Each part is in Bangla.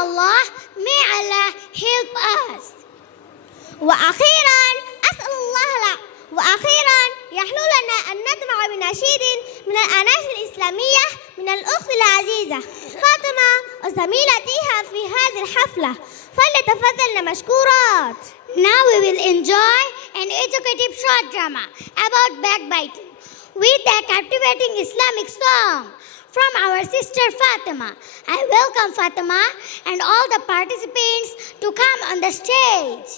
Allah, may help us. وأخيرا أسأل الله الع... وأخيرا يحلو لنا أن نسمع بنشيد من الأناشيد الإسلامية من الأخت العزيزة فاطمة وزميلتها في هذه الحفلة. فليتفضلن مشكورات. Now we will enjoy an educative short drama about backbiting with a captivating Islamic song. From our sister Fatima. I welcome Fatima and all the participants to come on the stage.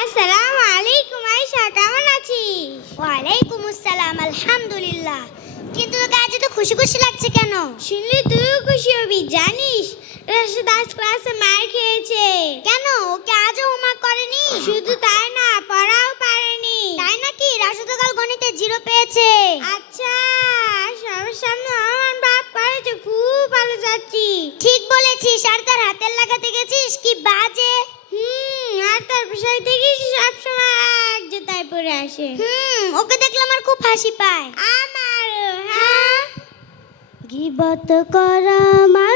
আসসালামু আলাইকুম আয়েশা কেমন আছিস ওয়ালাইকুম আসসালাম আলহামদুলিল্লাহ কিন্তু তোকে আজ তো খুশি খুশি লাগছে কেন শুনলে তুইও খুশি হবি জানিস রাশেদ ক্লাসে মার খেয়েছে। কেন? ওকে আজও হোমওয়ার্ক করেনি? শুধু তাই না, পড়াও পারেনি। তাই নাকি রাশেদ গণিতে জিরো পেয়েছে? আচ্ছা সবার সামনে আমার বাপ করেছে খুব ভালো যাচ্ছি। ঠিক বলেছিস, আর তার হাতের লাগাতে গেছিস? কি বাজে? হুম, আর তার বিষয় থেকে সব সময় এক জুতায় পরে আসে। হুম, ওকে দেখলে আমার খুব হাসি পায়। আমার হ্যাঁ? গিবত করা মানুষগুলো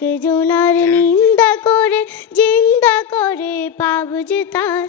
আরেক জনার নিন্দা করে, জিন্দা করে পাব যে তার।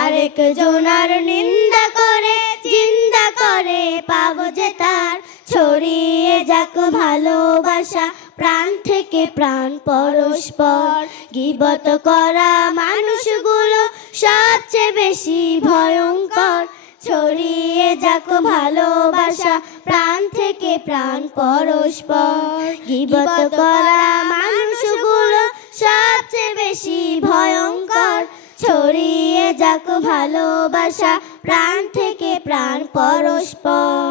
আরেক জনার নিন্দা করে, জিন্দা করে পাব যে তার। ছড়িয়ে যাক ভালোবাসা, প্রাণ থেকে প্রাণ, পরস্পর গিবত করা মানুষগুলো সবচেয়ে বেশি ভয়ঙ্কর। ছড়িয়ে যাক ভালোবাসা, প্রাণ থেকে প্রাণ পরস্পর। গিবত করা মানুষগুলো সবচেয়ে বেশি ভয়ঙ্কর। ছড়িয়ে যাক ভালোবাসা, প্রাণ থেকে প্রাণ পরস্পর।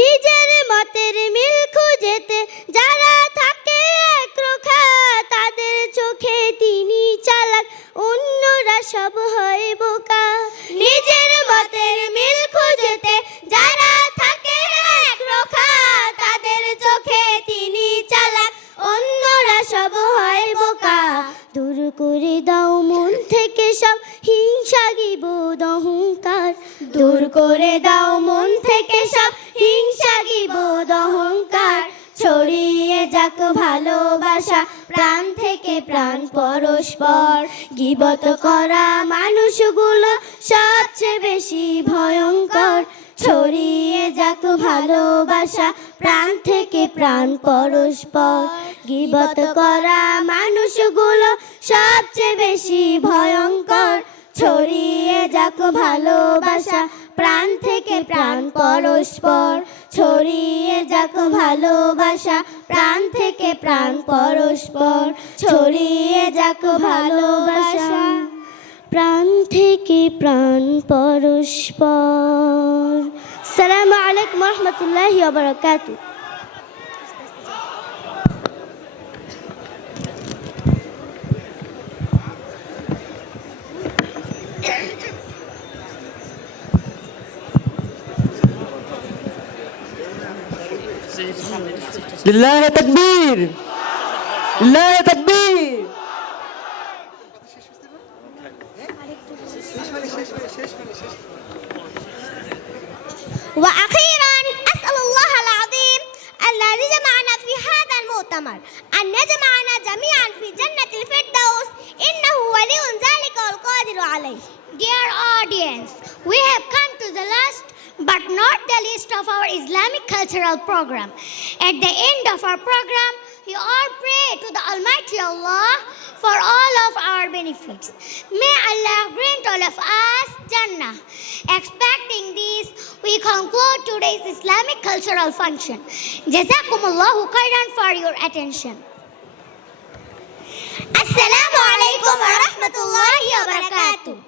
নিজের মতের মিল খুঁজেতে যারা থাকে একরোখা তাদের চোখে তিনি চালাক। অন্যরা সব হয় বোকা। গিবোধ অহংকার দূর করে দাও মন থেকে সব হিংসা, গিবোধ, অহংকার। ছড়িয়ে যাক ভালোবাসা, প্রাণ থেকে প্রাণ পরস্পর। গিবত করা মানুষগুলো সবচেয়ে বেশি ভয়ঙ্কর। ছড়িয়ে যাক ভালোবাসা, প্রাণ থেকে প্রাণ পরস্পর। গিবত করা মানুষগুলো সবচেয়ে বেশি ভয়ঙ্কর। ছড়িয়ে যাক ভালোবাসা, প্রাণ থেকে প্রাণ পরস্পর। ছড়িয়ে যাক ভালোবাসা, প্রাণ থেকে প্রাণ পরস্পর। ছড়িয়ে যাক ভালোবাসা, প্রাণ থেকে প্রাণ পরস্পর। সালামু আলাইকুম রহমতুল্লাহি বারাকাতু لله تكبير لله تكبير وأخيرا أسأل الله العظيم الذي جمعنا في هذا المؤتمر أن يجمعنا جميعا في جنة الفردوس. إنه ولي ذلك والقادر عليه. Dear audience, but not the least of our Islamic cultural program. At the end of our program, we all pray to the Almighty Allah for all of our benefits. May Allah grant all of us Jannah. Expecting this, we conclude today's Islamic cultural function. Jazakumullahu khairan for your attention. Assalamu alaikum wa rahmatullahi wa barakatuh.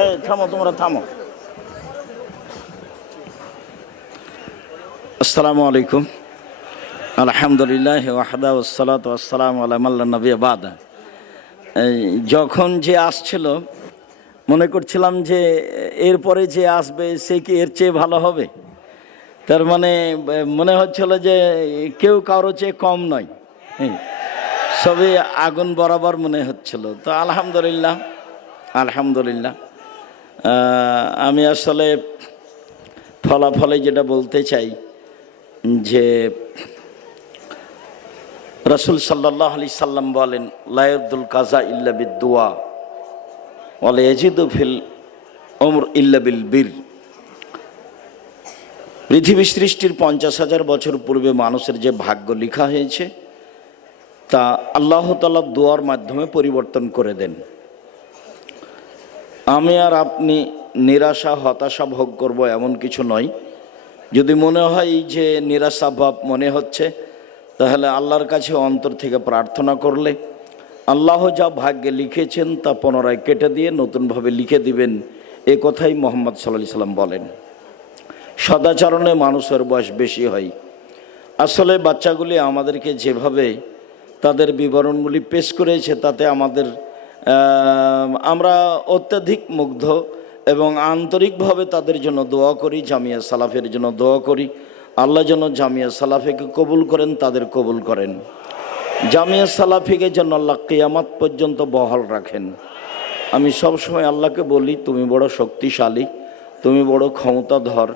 এই, থামো, তোমরা থামো। আসসালামু আলাইকুম। আলহামদুলিল্লাহ ওয়াহদা ওসালাত আসসালাম আলামাল্লা নবী বাদা। যখন যে আসছিল, মনে করছিলাম যে এরপরে যে আসবে, সে কি এর চেয়ে ভালো হবে? তার মানে মনে হচ্ছিল যে কেউ কারও চেয়ে কম নয়। সবই আগুন বরাবর মনে হচ্ছিল। তো আলহামদুলিল্লাহ আলহামদুলিল্লাহ। আমি আসলে ফলাফলে যেটা বলতে চাই যে রসুল সাল্লাহ আলি সাল্লাম বলেন লায়দুল কাজা ইল্লা বিদুয়া ওয়ালা ইয়াজিদু ফিল ওমর ইল্লা বিল বীর। পৃথিবী সৃষ্টির পঞ্চাশ হাজার বছর পূর্বে মানুষের যে ভাগ্য লেখা হয়েছে, তা আল্লাহ তালা দোয়ার মাধ্যমে পরিবর্তন করে দেন। আমি আর আপনি নিরাশা, হতাশা ভোগ করব এমন কিছু নয়। যদি মনে হয় যে নিরাশা ভাব মনে হচ্ছে, তাহলে আল্লাহর কাছে অন্তর থেকে প্রার্থনা করলে আল্লাহ যা ভাগ্যে লিখেছেন তা পুনরায় কেটে দিয়ে নতুনভাবে লিখে দিবেন। এ কথাই মোহাম্মদ সাল্লাহ সাল্লাম বলেন। সদাচরণে মানুষের বয়স বেশি হয়। আসলে বাচ্চাগুলি আমাদেরকে যেভাবে তাদের বিবরণগুলি পেশ করেছে, তাতে আমাদের আমরা অত্যাধিক মুগ্ধ এবং আন্তরিকভাবে তাদের জন্য দোয়া করি, জামিয়া সালাফের জন্য দোয়া করি। আল্লাহ যেন জামিয়া সালাফেকে কবুল করেন, তাদের কবুল করেন। জামিয়া সালাফিকে যেন আল্লাহ কিয়ামাত পর্যন্ত বহাল রাখেন। আমি সবসময় আল্লাহকে বলি, তুমি বড় শক্তিশালী, তুমি বড় ক্ষমতাধর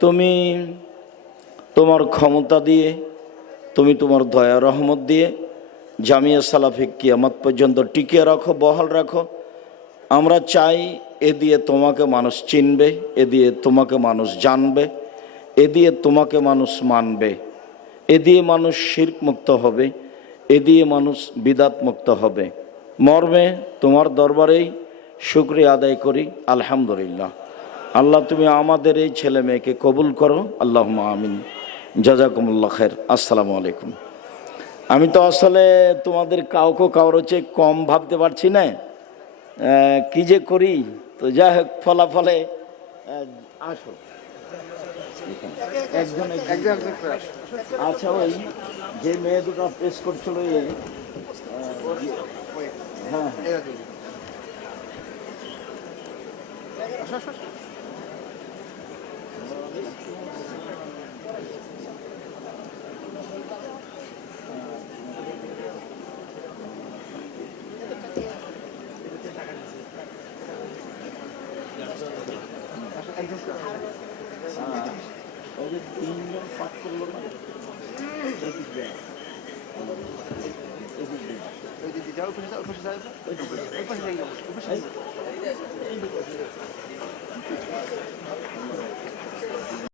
তুমি তোমার ক্ষমতা দিয়ে, তুমি তোমার দয়া রহমত দিয়ে জামিয়া সালাফিক কিয়ামত পর্যন্ত টিকিয়ে রাখো, বহাল রাখো। আমরা চাই এ দিয়ে তোমাকে মানুষ চিনবে, এ দিয়ে তোমাকে মানুষ জানবে, এ দিয়ে তোমাকে মানুষ মানবে। এ দিয়ে মানুষ শির্ক মুক্ত হবে, এ দিয়ে মানুষ বিদাত মুক্ত হবে। মর্মে তোমার দরবারেই শুক্রিয়া আদায় করি, আলহামদুলিল্লাহ। আল্লাহ, তুমি আমাদের এই ছেলে মেয়েকে কবুল করো আল্লাহ আমিন। জাজাকুমুল্লাহ খের আসসালামু আলাইকুম। আমি তো আসলে তোমাদের কাউকে কারোর চেয়ে কম ভাবতে পারছি না। কি যে করি? তো যাই হোক, ফলাফলে আসো। আচ্ছা ওই যে মেয়ে দুটো প্রেস করছিল হ্যাঁ। ওই যে তিনজন পাঠ করল না এদিক দিয়ে। এদিক দিয়ে। এই-